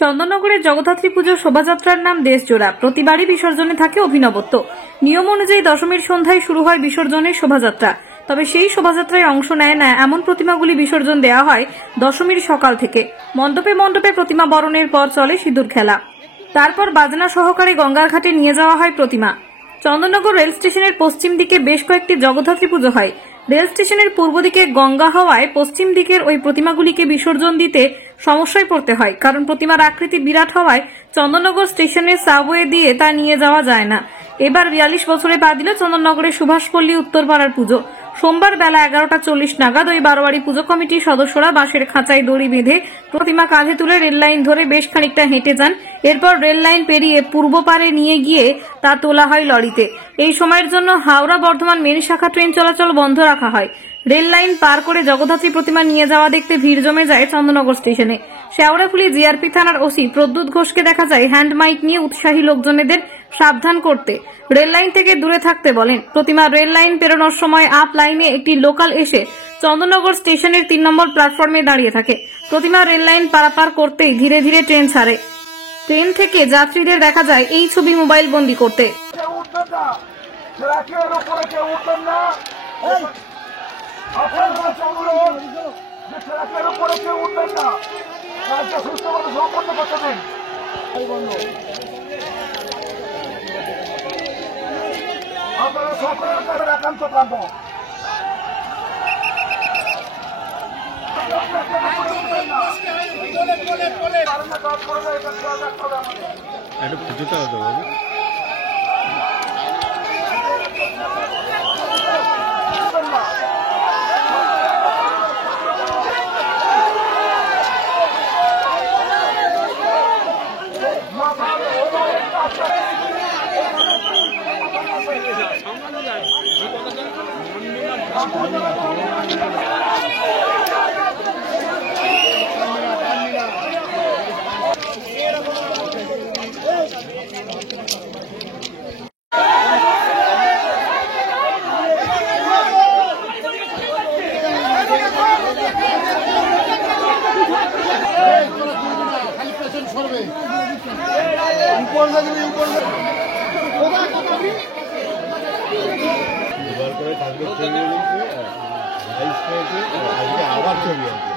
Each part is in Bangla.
চন্দননগরের জগদ্ধাত্রী পুজোর শোভাযাত্রার নাম দেশজোড়া। প্রতিবারই বিসর্জনে থাকে অভিনবত্ব। নিয়ম অনুযায়ী দশমীর সন্ধ্যায় শুরু হয় বিসর্জনের শোভাযাত্রা। তবে সেই শোভাযাত্রায় অংশ নেয় না এমন প্রতিমাগুলি বিসর্জন দেওয়া হয় দশমীর সকাল থেকে। মণ্ডপে মণ্ডপে প্রতিমা বরণের পর চলে সিঁদুর খেলা। তারপর বাজনা সহকারে গঙ্গার ঘাটে নিয়ে যাওয়া হয় প্রতিমা। চন্দননগর রেল স্টেশনের পশ্চিম দিকে বেশ কয়েকটি জগদ্ধাত্রী পুজো হয়। রেল স্টেশনের পূর্ব দিকে গঙ্গা হওয়ায় পশ্চিম দিকের ওই প্রতিমাগুলিকে বিসর্জন দিতে সমস্যায় পড়তে হয়, কারণ প্রতিমার আকৃতি বিরাট হওয়ায় চন্দননগর স্টেশনের সাবওয়ে দিয়ে তা নিয়ে যাওয়া যায় না। এবার 42 বছরে পা দিল চন্দননগরের সুভাষপল্লী উত্তরপাড়ার পুজো। সোমবার বেলা 11:40 নাগাদ ওই বারোয়ারি পুজো কমিটির সদস্যরা বাঁশের খাঁচায় দড়ি বেঁধে প্রতিমা কাঁধে তুলে রেল লাইন ধরে বেশ খানিকটা হেঁটে যান। এরপর রেল লাইন পেরিয়ে পূর্ব পারে নিয়ে গিয়ে তা তোলা হয় লরিতে। এই সময়ের জন্য হাওড়া বর্ধমান মেন শাখা ট্রেন চলাচল বন্ধ রাখা হয়। রেল লাইন পার করে জগদ্ধাত্রী প্রতিমা নিয়ে যাওয়া দেখতে ভিড় জমে যায় চন্দননগর স্টেশনে। শেওড়াফুলি জিআরপি থানার ওসি প্রদ্যুৎ ঘোষকে দেখা যায় হ্যান্ড মাইক নিয়ে উৎসাহী লোকজনেদের সাবধান করতে, রেল লাইন থেকে দূরে থাকতে বলেন। প্রতিমা রেল লাইন পেরোনোর সময় আপ লাইনে একটি লোকাল এসে চন্দননগর স্টেশনের 3 নম্বর প্ল্যাটফর্মে দাঁড়িয়ে থাকে। প্রতিমা রেল লাইন পারাপার করতেই ধীরে ধীরে ট্রেন ছাড়ে। ট্রেন থেকে যাত্রীদের দেখা যায় এই ছবি মোবাইল বন্দি করতে। আবার ছবি আছে।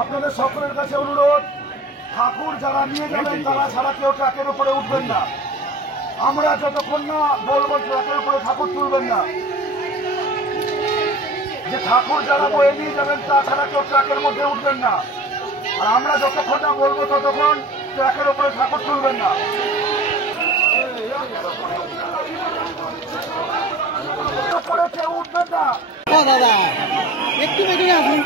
আপনাদের সকলের কাছে অনুরোধ, ঠাকুর যারা নিয়ে যাবেন তারা ছাড়া কেউ ট্রাকের উপরে উঠবেন না। আমরা যতক্ষণ না বলবো ট্রাকের উপরে ঠাকুর তুলবেন না, যে ঠাকুর যারা বয়ে নিয়ে যাবেন তাছাড়া কেউ ট্রাকের মধ্যে উঠবেন না। আর আমরা যতক্ষণ না বলবো ততক্ষণ ট্রাকের উপরে ঠাকুর তুলবেন না। উপরে কেউ উঠবেন না। দাদা একটু বেরিয়ে আসুন।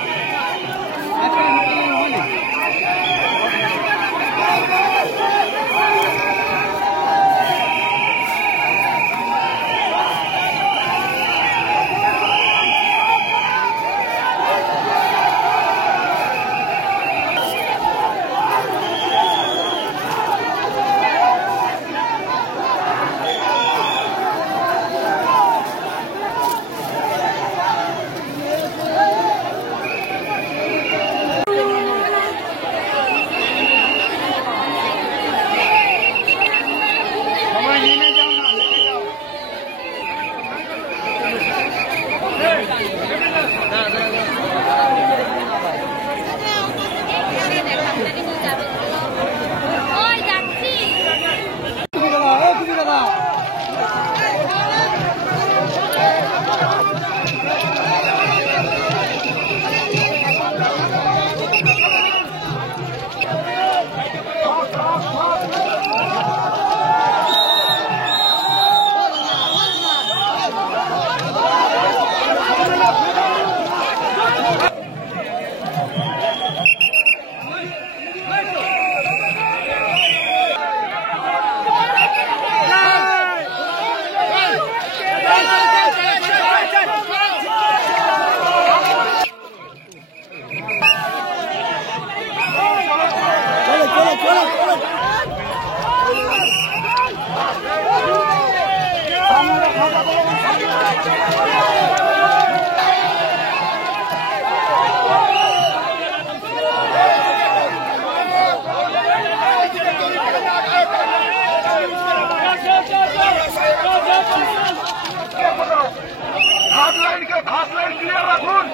ঘাস লাইন ক্লিয়ার রাখুন।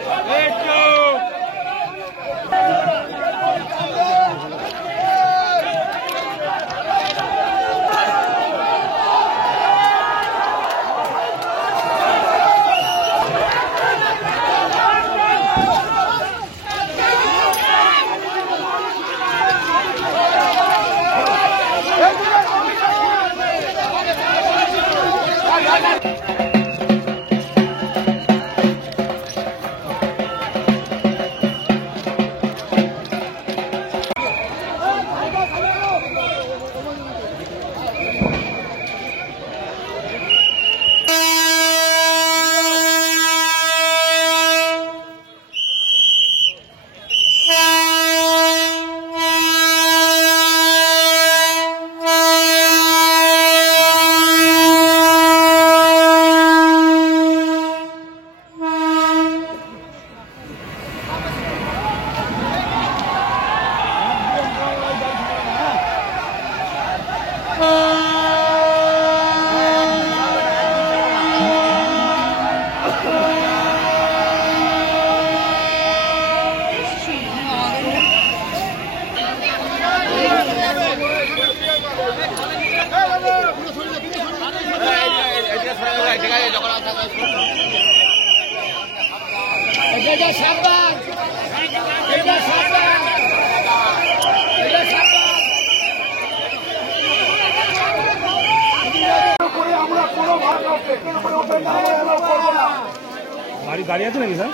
গাড়ি আছে নাকি স্যার?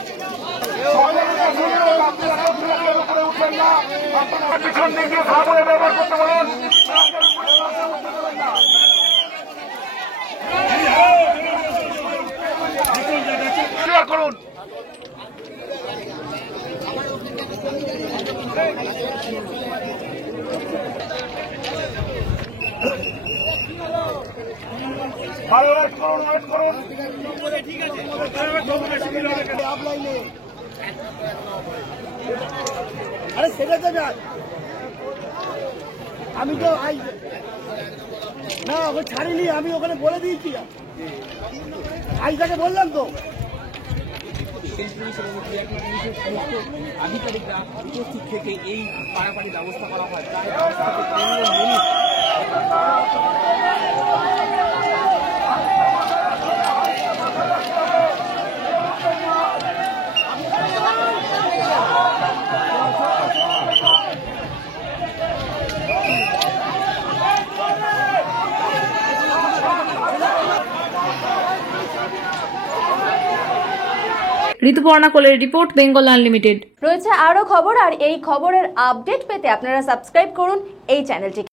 পিছন দিক দিয়ে সাবধানে ব্যবহার করতে বলুন। করুন। ভালো ওয়েট করুন, ওয়েট করুন। আরে সেটা তো না, আমি তো না ওকে ছাড়িনি, আমি ওখানে বলে দিয়েছি আইসাকে বললাম তো। আধিকারিকরা উপস্থিত থেকে এই পারাপারি ব্যবস্থা করা হয়। ঋতুপর্ণা কোলের রিপোর্ট, বেঙ্গল আনলিমিটেড। রয়েছে আরো খবর, আর এই খবরের আপডেট পেতে আপনারা সাবস্ক্রাইব করুন এই চ্যানেলটিকে।